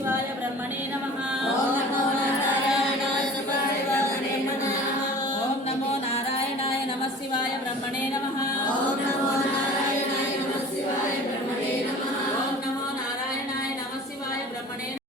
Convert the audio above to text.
Shivaya Brahmanena